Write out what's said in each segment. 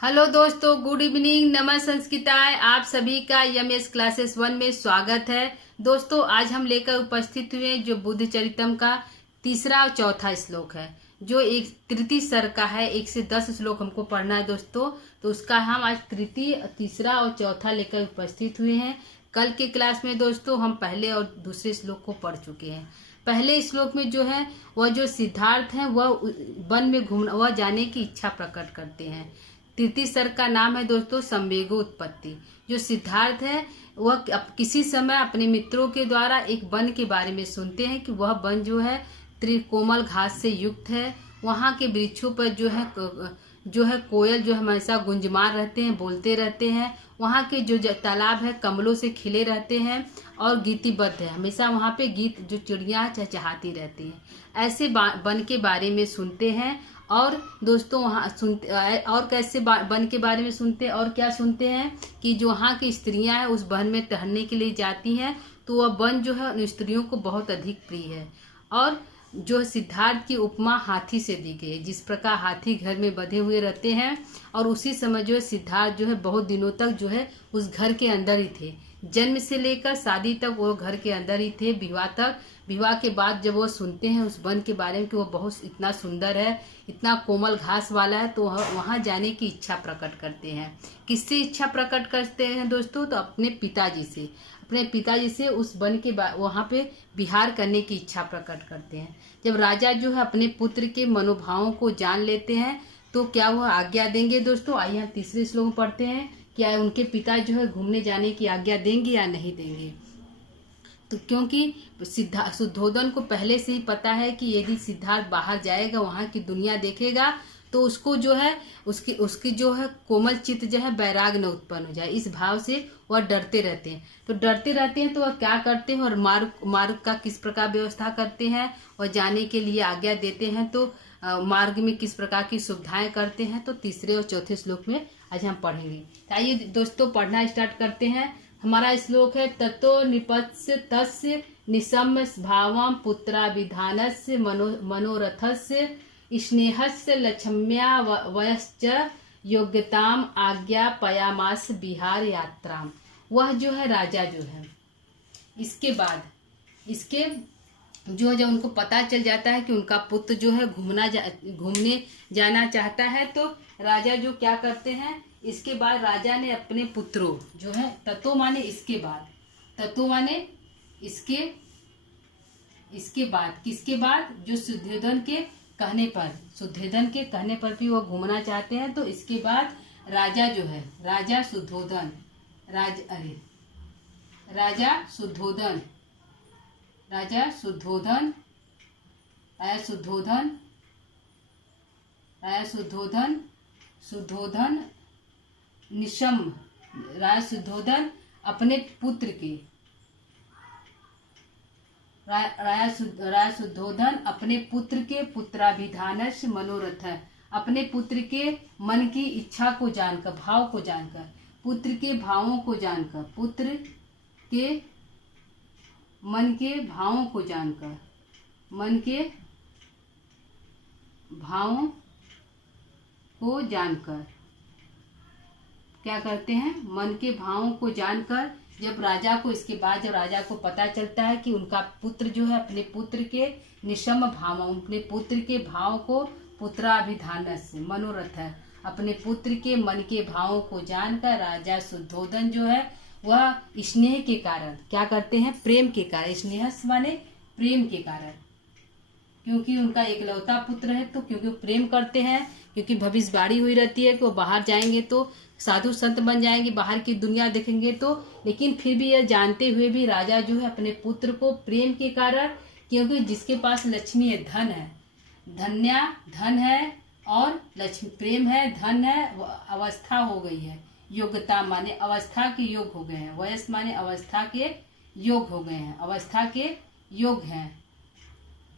Hello दोस्तों, good evening, नमः संस्कृताय। आप सभी का यमएस क्लासेस 1 में स्वागत है। दोस्तों, आज हम लेकर उपस्थित हुए जो बुद्ध चरितम का तीसरा और चौथा श्लोक है, जो एक तृतीय स्तर का है। 1 से 10 श्लोक हमको पढ़ना है दोस्तों, तो उसका हम आज तृतीय, तीसरा और चौथा लेकर उपस्थित हुए हैं। कल के क्लास में दोस्तों हम पहले और दूसरे श्लोक को पढ़ चुके हैं। पहले श्लोक में जो है वह जो सिद्धार्थ है वह वन में घूमना, वह जाने की इच्छा प्रकट करते हैं। तृतीय स्तर का नाम है दोस्तों संवेगोत्पत्ति। जो सिद्धार्थ है वह किसी समय अपने मित्रों के द्वारा एक वन के बारे में सुनते हैं कि वह वन जो है त्रिकोमल घास से युक्त है। वहाँ के वृक्षों पर जो है कोयल जो हमेशा गुंजमान रहते हैं, बोलते रहते हैं। वहाँ के जो तालाब है कमलों से खिले रहते हैं और गीतिबद्ध है। हमेशा वहाँ पे गीत जो चिड़िया चहचहाती रहती हैं। ऐसे वन के बारे में सुनते हैं। और दोस्तों वहाँ सुनते और कैसे वन के बारे में सुनते हैं और क्या सुनते हैं कि जो वहाँ की स्त्रियां हैं उस वन में टहलने के लिए जाती हैं, तो वह वन जो है उन स्त्रियों को बहुत अधिक प्रिय है। और जो सिद्धार्थ की उपमा हाथी से दी गई है। जिस प्रकार हाथी घर में बंधे हुए रहते हैं और उसी समय जो है सिद्धार्थ जो है बहुत दिनों तक जो है उस घर के अंदर ही थे। जन्म से लेकर शादी तक वो घर के अंदर ही थे, विवाह तक। विवाह के बाद जब वो सुनते हैं उस वन के बारे में कि वो बहुत इतना सुंदर है, इतना कोमल घास वाला है, तो वहाँ जाने की इच्छा प्रकट करते हैं। किससे इच्छा प्रकट करते हैं दोस्तों? तो अपने पिताजी से उस वन के वहाँ पे विहार करने की इच्छा प्रकट करते हैं। जब राजा जो है अपने पुत्र के मनोभावों को जान लेते हैं तो क्या वह आज्ञा देंगे दोस्तों? आइए हम तीसरे श्लोक में पढ़ते हैं। क्या उनके पिता जो है घूमने जाने की आज्ञा देंगे या नहीं देंगे? तो क्योंकि शुद्धोधन को पहले से ही पता है कि यदि सिद्धार्थ बाहर जाएगा, वहाँ की दुनिया देखेगा, तो उसको जो है उसकी जो है कोमल चित्त जो है वैराग न उत्पन्न हो जाए, इस भाव से वह डरते रहते हैं। तो डरते रहते हैं तो वह क्या करते हैं और मार्ग का किस प्रकार व्यवस्था करते हैं और जाने के लिए आज्ञा देते हैं, तो मार्ग में किस प्रकार की सुविधाएं करते हैं, तो तीसरे और चौथे श्लोक में आज हम पढ़ेंगे। आइए दोस्तों पढ़ना स्टार्ट करते हैं। हमारा श्लोक है ततो निपत्स्य तस्य निशम्य भावं पुत्राभिधानस्य मनोरथस्य स्नेहस्य लक्ष्म्या वयश्च योग्यताम आज्ञापयामास बिहार यात्राम। वह जो है राजा जो है इसके जो जब उनको पता चल जाता है कि उनका पुत्र जो है घूमने जाना चाहता है, तो राजा जो क्या करते हैं, इसके बाद राजा ने अपने पुत्रों जो है ततो माने इसके बाद किसके बाद जो शुद्धोधन के कहने पर भी वो घूमना चाहते हैं, तो इसके बाद राजा जो है राजा शुद्धोधन अपने पुत्र के राय शुद्धोधन अपने पुत्र के पुत्राभिधानस्य मनोरथ, अपने पुत्र के मन की इच्छा को जानकर, भाव को जानकर, पुत्र के भावों को जानकर, पुत्र के मन के भावों को जानकर, मन के भावों को जानकर क्या करते हैं, मन के भावों को जानकर जब राजा को, इसके बाद जब राजा को पता चलता है कि उनका पुत्र जो है अपने पुत्र के निशम भाव, अपने पुत्र के भाव को पुत्राभिधानस्य मनोरथ है, अपने पुत्र के मन के भावों को जानकर राजा शुद्धोधन जो है वह स्नेह के कारण क्या करते हैं, प्रेम के कारण, स्नेह माने प्रेम के कारण, क्योंकि उनका एकलौता पुत्र है, तो क्योंकि प्रेम करते हैं, क्योंकि भविष्यवाणी हुई रहती है कि वो बाहर जाएंगे तो साधु संत बन जाएंगे, बाहर की दुनिया देखेंगे, तो लेकिन फिर भी यह जानते हुए भी राजा जो है अपने पुत्र को प्रेम के कारण, क्योंकि जिसके पास लक्ष्मी है, धन है और लक्ष्मी प्रेम है, धन है, अवस्था हो गई है, योग्यता माने अवस्था के योग हो गए हैं, वयस माने अवस्था के योग हो गए हैं, अवस्था के योग हैं,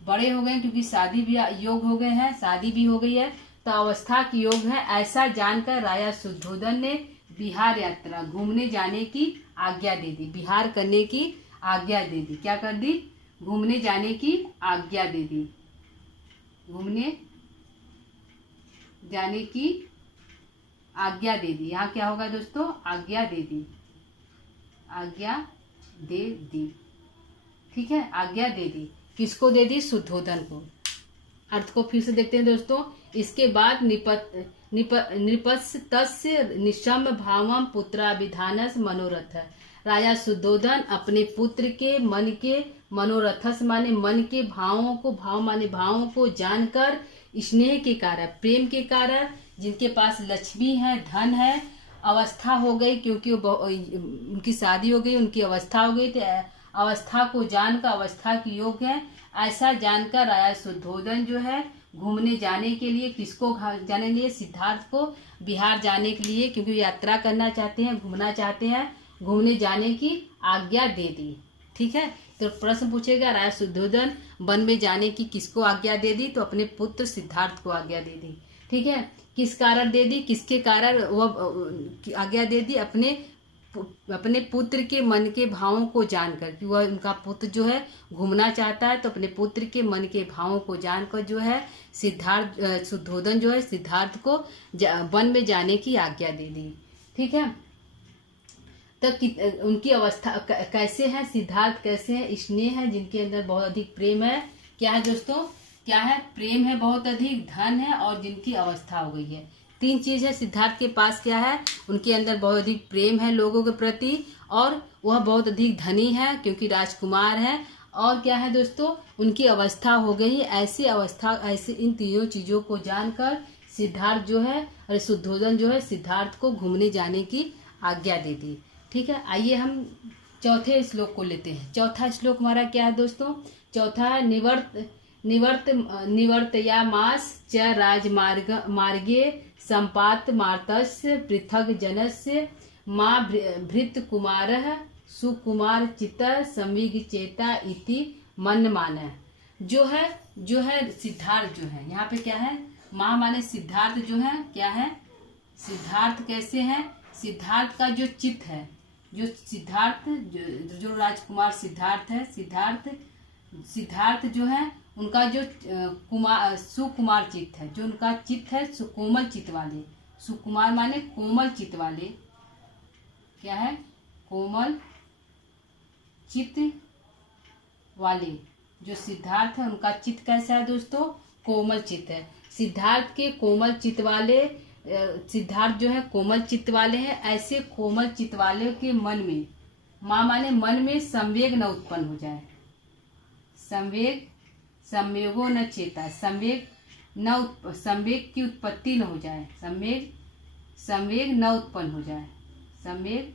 बड़े हो गए क्योंकि शादी भी योग हो गए हैं, शादी भी हो गई है, तो अवस्था की योग है। ऐसा जानकर राजा शुद्धोधन ने बिहार यात्रा, घूमने जाने की आज्ञा दे दी, बिहार करने की आज्ञा दे दी। क्या कर दी? घूमने जाने की आज्ञा दे दी, घूमने जाने की आज्ञा दे दी। यहाँ क्या होगा दोस्तों, आज्ञा दे दी, आज्ञा दे दी। ठीक है, आज्ञा दे दी। किसको दे दी, शुद्धोधन को। अर्थ को फिर से देखते हैं दोस्तों। इसके बाद निपतस्य निशम भावम पुत्राभिधानस मनोरथ। राजा शुद्धोधन अपने पुत्र के मन के मनोरथस माने मन के भावों को, भाव माने भावों को जानकर, स्नेह के कारण, प्रेम के कारण, जिनके पास लक्ष्मी है, धन है, अवस्था हो गई क्योंकि उनकी शादी हो गई, उनकी अवस्था हो गई, तो अवस्था को जानकर, अवस्था की योग है ऐसा जानकर राजा शुद्धोधन जो है घूमने जाने के लिए, किसको जाने के लिए, सिद्धार्थ को बिहार जाने के लिए, क्योंकि यात्रा करना चाहते हैं, घूमना चाहते हैं, घूमने जाने की आज्ञा दे दी। ठीक है, तो प्रश्न पूछेगा राजा शुद्धोधन वन में जाने की किसको आज्ञा दे दी, तो अपने पुत्र सिद्धार्थ को आज्ञा दे दी। ठीक है, किस कारण दे दी, किसके कारण वह आज्ञा दे दी, अपने पुत्र के मन के भावों को जानकर, कि वह उनका पुत्र जो है घूमना चाहता है, तो अपने पुत्र के मन के भावों को जानकर जो है शुद्धोधन जो है सिद्धार्थ को वन में जाने की आज्ञा दे दी। ठीक है, तो उनकी अवस्था कैसे है, सिद्धार्थ कैसे है, स्नेह है, जिनके अंदर बहुत अधिक प्रेम है। क्या है दोस्तों, क्या है, प्रेम है, बहुत अधिक धन है, और जिनकी अवस्था हो गई है। तीन चीज है सिद्धार्थ के पास। क्या है, उनके अंदर बहुत अधिक प्रेम है लोगों के प्रति, और वह बहुत अधिक धनी है क्योंकि राजकुमार है, और क्या है दोस्तों, उनकी अवस्था हो गई। ऐसी अवस्था, ऐसे इन तीनों चीजों को जानकर सिद्धार्थ जो है, और शुद्धोधन जो है सिद्धार्थ को घूमने जाने की आज्ञा दे दी। ठीक है, आइए हम चौथे श्लोक को लेते हैं। चौथा श्लोक हमारा क्या है दोस्तों, चौथा है निवर्तयामास च राजमार्गे संपात मार्तस्य पृथक जनस्य माँ भृत कुमारः सुकुमार चित संविग चेता इति मन मान। जो है सिद्धार्थ जो है, यहाँ पे क्या है, माँ माने सिद्धार्थ जो है, क्या है, सिद्धार्थ कैसे है, सिद्धार्थ का जो चित्त है, जो सिद्धार्थ जो राजकुमार सिद्धार्थ है, सिद्धार्थ जो है उनका जो सुकुमार चित्त है, जो उनका चित्त है कोमल चित्त वाले, सुकुमार माने कोमल चित्त वाले, क्या है, कोमल चित्त वाले, जो सिद्धार्थ है उनका चित्त कैसा है दोस्तों, कोमल चित्त है। सिद्धार्थ के कोमल चित्त वाले, सिद्धार्थ जो है कोमल चित्त वाले हैं। ऐसे कोमल चित्त वाले के मन में, माँ माने मन में संवेग न उत्पन्न हो जाए, संवेगो न चेता, संवेग की उत्पत्ति न हो जाए, संवेग न उत्पन्न हो जाए, संवेग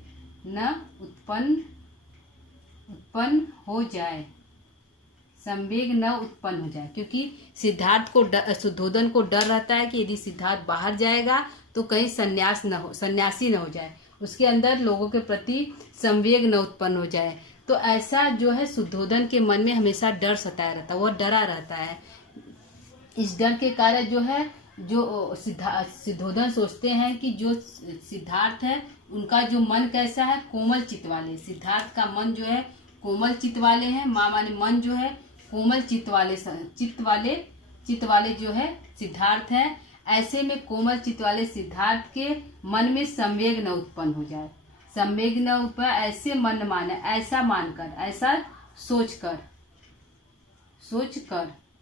न उत्पन्न हो जाए, संवेग न उत्पन्न हो जाए, क्योंकि सिद्धार्थ को शुद्धोधन को डर रहता है कि यदि सिद्धार्थ बाहर जाएगा तो कहीं सन्यासी न हो जाए, उसके अंदर लोगों के प्रति संवेग न उत्पन्न हो जाए। तो ऐसा जो है शुद्धोधन के मन में हमेशा डर सताया रहता है, वह डरा रहता है। इस डर के कारण जो है, जो शुद्धोधन सोचते हैं कि जो सिद्धार्थ है उनका जो मन कैसा है, कोमल चित्त वाले, सिद्धार्थ का मन जो है कोमल चित्त वाले हैं। माँ माने मन जो है कोमल चित्त वाले जो है सिद्धार्थ है। ऐसे में कोमल चित्त वाले सिद्धार्थ के मन में संवेग न उत्पन्न हो जाए, संवेग न उत्पन्न, ऐसे मन माने, ऐसा मानकर, ऐसा सोचकर,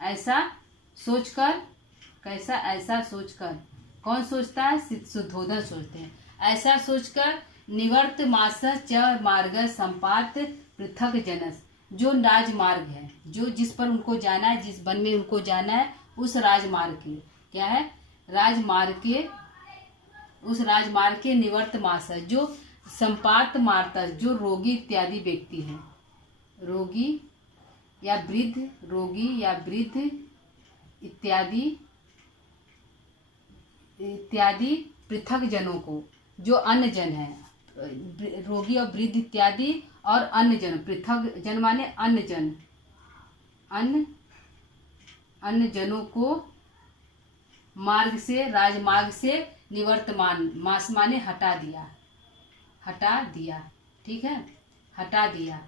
ऐसा सोचकर, कैसा, ऐसा सोचकर, कौन सोचता है, शुद्धोधन सोचते हैं। ऐसा सोचकर निवर्त मास च मार्ग संपात पृथक जनस, जो राजमार्ग है, जो जिस पर उनको जाना है, जिस वन में उनको जाना है, उस राजमार्ग के, क्या है, उस राजमार्ग के निवर्त मास है, जो संपात मार्तस, जो रोगी इत्यादि व्यक्ति हैं, रोगी या वृद्ध इत्यादि पृथक जनों को, जो अन्य जन है, रोगी और वृद्ध इत्यादि और अन्य जन, पृथक जन माने अन्य जन, अन्य जनों को मार्ग से, राजमार्ग से निवर्तमान, मास माने हटा दिया, ठीक है, हटा दिया।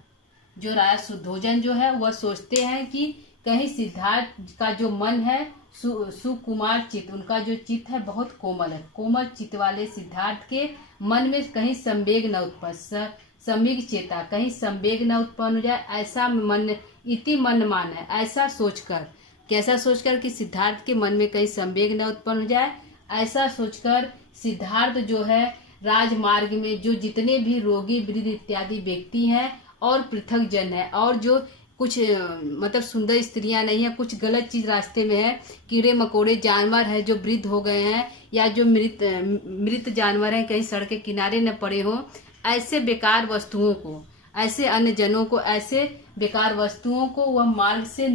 जो राजा शुद्धोधन जो है वह सोचते हैं कि कहीं सिद्धार्थ का जो मन है सुकुमार चित्त, उनका जो चित्त है बहुत कोमल है। कोमल चित्त वाले सिद्धार्थ के मन में कहीं संवेग न उत्पन्न, समीग चेता, कहीं संवेग न उत्पन्न हो जाए, ऐसा मन इति मन मान है, ऐसा सोचकर, कैसा सोचकर कि सिद्धार्थ के मन में कहीं संवेग न उत्पन्न हो जाए, ऐसा सोचकर सिद्धार्थ जो है राजमार्ग में जो जितने भी रोगी वृद्ध इत्यादि व्यक्ति हैं और पृथक जन है और जो कुछ मतलब सुंदर स्त्रियां नहीं है, कुछ गलत चीज रास्ते में है, कीड़े मकोड़े जानवर है जो वृद्ध हो गए हैं या जो मृत जानवर हैं कहीं सड़क के किनारे न पड़े हों, ऐसे बेकार वस्तुओं को, ऐसे अन्य जनों को, ऐसे बेकार वस्तुओं को वह मार्ग से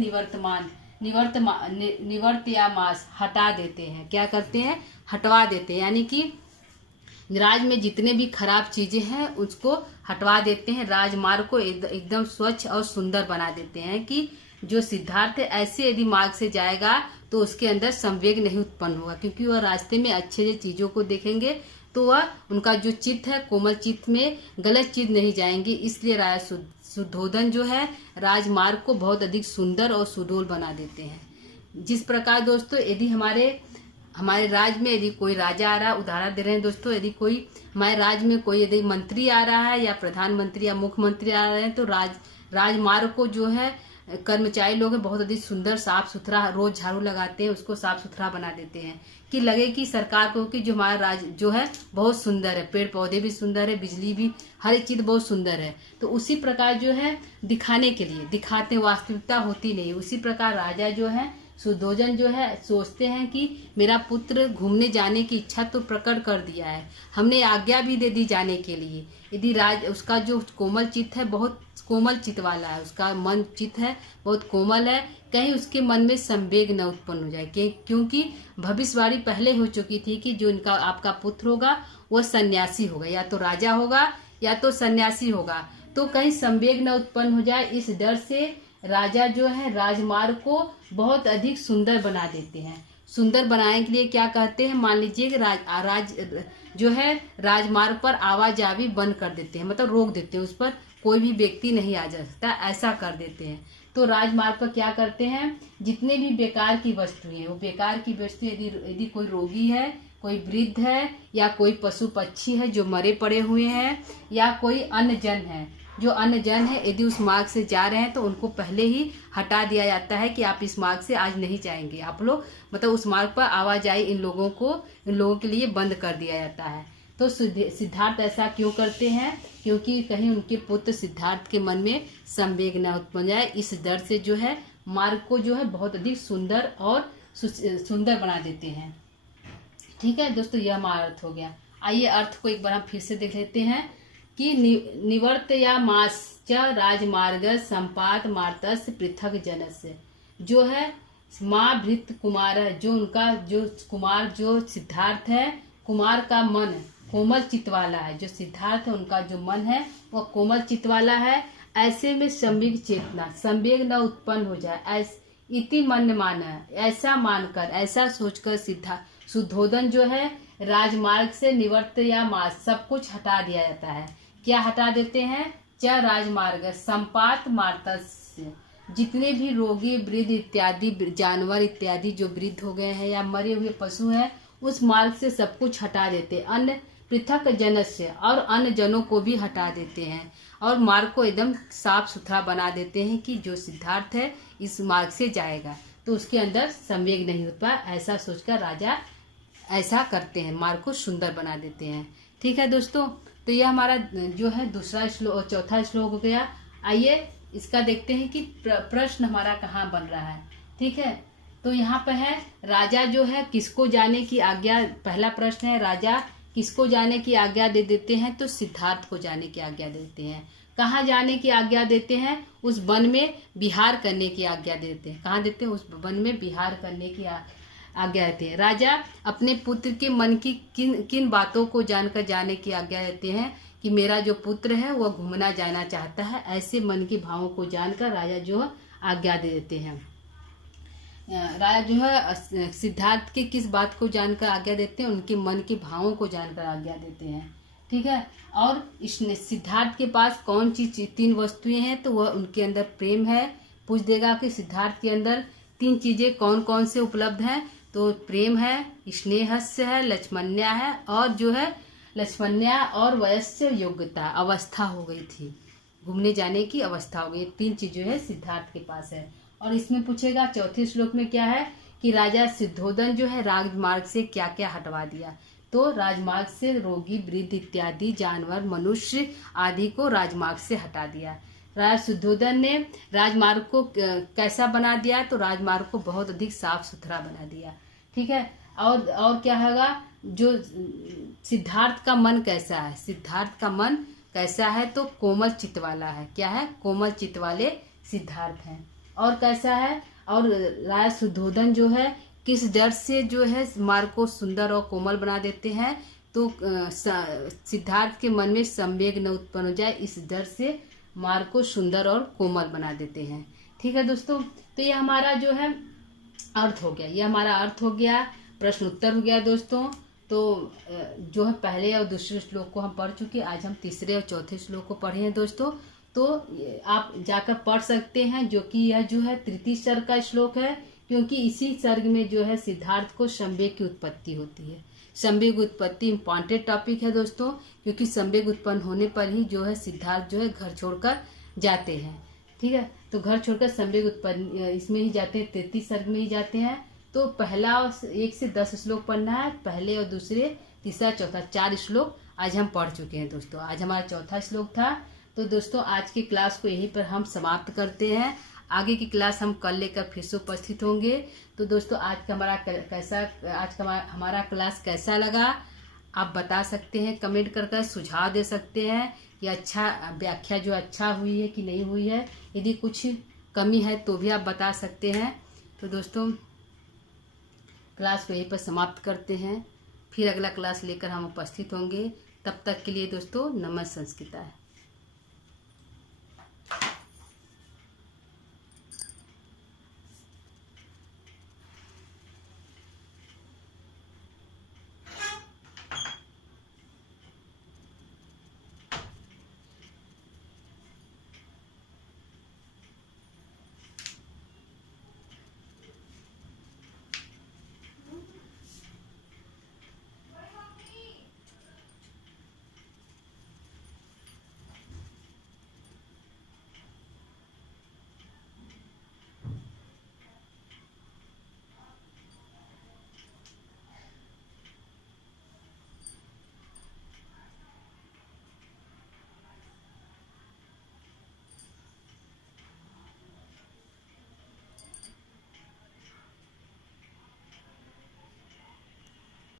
निवर्तयामास हटा देते हैं। क्या करते हैं? हटवा देते हैं। यानी कि राज में जितने भी खराब चीजें हैं उसको हटवा देते हैं, राजमार्ग को एकदम स्वच्छ और सुंदर बना देते हैं कि जो सिद्धार्थ है ऐसे यदि मार्ग से जाएगा तो उसके अंदर संवेग नहीं उत्पन्न होगा, क्योंकि वह रास्ते में अच्छे चीजों को देखेंगे तो वह उनका जो चित्त है कोमल चित्त में गलत चीज नहीं जाएंगे। इसलिए राजा सुद्धोधन जो है राजमार्ग को बहुत अधिक सुंदर और सुडोल बना देते हैं। जिस प्रकार दोस्तों यदि हमारे राज्य में यदि कोई राजा आ रहा है, उदाहरण दे रहे हैं दोस्तों, यदि कोई हमारे राज्य में कोई यदि मंत्री आ रहा है या प्रधानमंत्री या मुख्यमंत्री आ रहे हैं तो राजमार्ग को जो है कर्मचारी लोग हैं बहुत अधिक सुंदर साफ सुथरा रोज झाड़ू लगाते हैं, उसको साफ सुथरा बना देते हैं कि लगे कि सरकार को कि जो हमारा राज्य जो है बहुत सुंदर है, पेड़ पौधे भी सुंदर है, बिजली भी, हर एक चीज बहुत सुंदर है। तो उसी प्रकार जो है दिखाने के लिए दिखाते, वास्तविकता होती नहीं। उसी प्रकार राजा जो है सुद्धोधन जो है सोचते हैं कि मेरा पुत्र घूमने जाने की इच्छा तो प्रकट कर दिया है, हमने आज्ञा भी दे दी जाने के लिए। यदि उसका जो कोमल चित्त है बहुत कोमल चित्त वाला है, उसका मन चित्त है बहुत कोमल है, कहीं उसके मन में संवेग न उत्पन्न हो जाए, क्योंकि भविष्यवाणी पहले हो चुकी थी कि जो इनका आपका पुत्र होगा वह सन्यासी होगा, या तो राजा होगा या तो सन्यासी होगा, तो कहीं संवेग न उत्पन्न हो जाए। इस डर से राजा जो है राजमार्ग को बहुत अधिक सुंदर बना देते हैं। सुंदर बनाने के लिए क्या कहते हैं, मान लीजिए कि जो है राजमार्ग पर आवाजावी बंद कर देते हैं, मतलब रोक देते हैं, उस पर कोई भी व्यक्ति नहीं आ जा सकता, ऐसा कर देते हैं। तो राजमार्ग पर क्या करते हैं, जितने भी बेकार की वस्तुएं हैं, वो बेकार की वस्तु यदि कोई रोगी है, कोई वृद्ध है या कोई पशु पक्षी है जो मरे पड़े हुए हैं या कोई अन्य जन है, जो अन्य जन है यदि उस मार्ग से जा रहे हैं तो उनको पहले ही हटा दिया जाता है कि आप इस मार्ग से आज नहीं जाएंगे, आप लोग मतलब उस मार्ग पर आवाजाही इन लोगों के लिए बंद कर दिया जाता है। तो सिद्धार्थ ऐसा क्यों करते हैं, क्योंकि कहीं उनके पुत्र सिद्धार्थ के मन में संवेग न उत्पन्न जाए, इस डर से जो है मार्ग को जो है बहुत अधिक सुंदर और सुंदर बना देते हैं। ठीक है दोस्तों, यह हमारा अर्थ हो गया। आइए अर्थ को एक बार हम फिर से देख लेते हैं कि निवर्तयामाश्च राजमार्ग संपात मार्तस्य पृथक जनस्य, जो है माँ भृत कुमार है, जो उनका जो कुमार जो सिद्धार्थ है, कुमार का मन कोमल चित्त वाला है, जो सिद्धार्थ है उनका जो मन है वह कोमल चित्त वाला है, ऐसे में संवेग चेतना संवेग न उत्पन्न हो जाए, इति मन माना, ऐसा मानकर ऐसा सोचकर सुद्धोधन जो है राजमार्ग से निवर्तयामास सब कुछ हटा दिया जाता है। क्या हटा देते हैं, च राजमार्ग संपात मार्तस्य, जितने भी रोगी वृद्ध इत्यादि जानवर इत्यादि जो वृद्ध हो गए हैं या मरे हुए पशु हैं उस मार्ग से सब कुछ हटा देते, अन्य पृथक जनस्य और अन्य जनों को भी हटा देते हैं और मार्ग को एकदम साफ सुथरा बना देते हैं कि जो सिद्धार्थ है इस मार्ग से जाएगा तो उसके अंदर संवेग नहीं होता, ऐसा सोचकर राजा ऐसा करते हैं, मार्ग को सुंदर बना देते हैं। ठीक है दोस्तों, तो यह हमारा जो है दूसरा श्लोक, चौथा श्लोक हो गया। आइए इसका देखते हैं कि प्रश्न हमारा कहाँ बन रहा है। ठीक है, तो यहाँ पे है राजा जो है किसको जाने की आज्ञा, पहला प्रश्न है राजा किसको जाने की आज्ञा दे देते हैं, तो सिद्धार्थ को जाने की आज्ञा देते हैं। कहाँ जाने की आज्ञा देते हैं, उस वन में विहार करने की आज्ञा देते हैं। कहाँ देते हैं, उस वन में विहार करने की आज्ञा देते हैं। राजा अपने पुत्र के मन की किन बातों को जानकर जाने की आज्ञा देते हैं कि मेरा जो पुत्र है वह घूमना जाना चाहता है, ऐसे मन के भावों को जानकर राजा जो आज्ञा दे देते हैं। राजा जो है सिद्धार्थ के किस बात को जानकर आज्ञा देते हैं, उनके मन के भावों को जानकर आज्ञा देते हैं। ठीक है, और सिद्धार्थ के पास कौन सी तीन वस्तुएं हैं, तो वह उनके अंदर प्रेम है, पूछ देगा कि सिद्धार्थ के अंदर 3 चीजें कौन कौन से उपलब्ध हैं। तो प्रेम है, स्नेहस्य है, लक्ष्मण्या है, और जो है लक्ष्मण्या और वयस्य योग्यता अवस्था हो गई थी, घूमने जाने की अवस्था हो गई। 3 चीजें है सिद्धार्थ के पास है। और इसमें पूछेगा चौथे श्लोक में क्या है कि राजा सिद्धोदन जो है राजमार्ग से क्या क्या हटवा दिया। तो राजमार्ग से रोगी, वृद्ध इत्यादि जानवर, मनुष्य आदि को राजमार्ग से हटा दिया। राजा सिद्धोदन ने राजमार्ग को कैसा बना दिया, तो राजमार्ग को बहुत अधिक साफ सुथरा बना दिया। ठीक है। और क्या होगा, जो सिद्धार्थ का मन कैसा है, सिद्धार्थ का मन कैसा है, तो कोमल चित्त वाला है। क्या है, कोमल चित्त वाले सिद्धार्थ हैं। और कैसा है, और राजा सुद्धोधन जो है किस डर से जो है मार्ग को सुंदर और कोमल बना देते हैं, तो सिद्धार्थ के मन में संवेग न उत्पन्न हो जाए, इस डर से मार्ग को सुंदर और कोमल बना देते हैं। ठीक है दोस्तों, तो ये हमारा जो है अर्थ हो गया, ये हमारा अर्थ हो गया, प्रश्न उत्तर हो गया दोस्तों। तो जो है पहले और दूसरे श्लोक को हम पढ़ चुके, आज हम तीसरे और चौथे श्लोक को पढ़े हैं दोस्तों। तो आप जाकर पढ़ सकते हैं, जो कि यह जो है तृतीय सर्ग का श्लोक है, क्योंकि इसी सर्ग में जो है सिद्धार्थ को संवेग की उत्पत्ति होती है। संवेग उत्पत्ति इम्पॉर्टेंट टॉपिक है दोस्तों, क्योंकि संवेग उत्पन्न होने पर ही जो है सिद्धार्थ जो है घर छोड़कर जाते हैं। ठीक है, तो घर छोड़कर संवेग उत्पन्न इसमें ही जाते हैं, तृतीय सर्ग में ही जाते हैं। तो पहला 1 से 10 श्लोक पढ़ना है, पहले और दूसरे, तीसरा, चौथा, 4 श्लोक आज हम पढ़ चुके हैं दोस्तों। आज हमारा चौथा श्लोक था। तो दोस्तों आज की क्लास को यहीं पर हम समाप्त करते हैं। आगे की क्लास हम कल लेकर फिर से उपस्थित होंगे। तो दोस्तों आज का हमारा क्लास कैसा लगा आप बता सकते हैं, कमेंट कर सुझाव दे सकते हैं कि अच्छा व्याख्या जो अच्छा हुई है कि नहीं हुई है। यदि कुछ कमी है तो भी आप बता सकते हैं। तो दोस्तों क्लास को यहीं पर समाप्त करते हैं, फिर अगला क्लास लेकर हम उपस्थित होंगे। तब तक के लिए दोस्तों नमः संस्कृताय।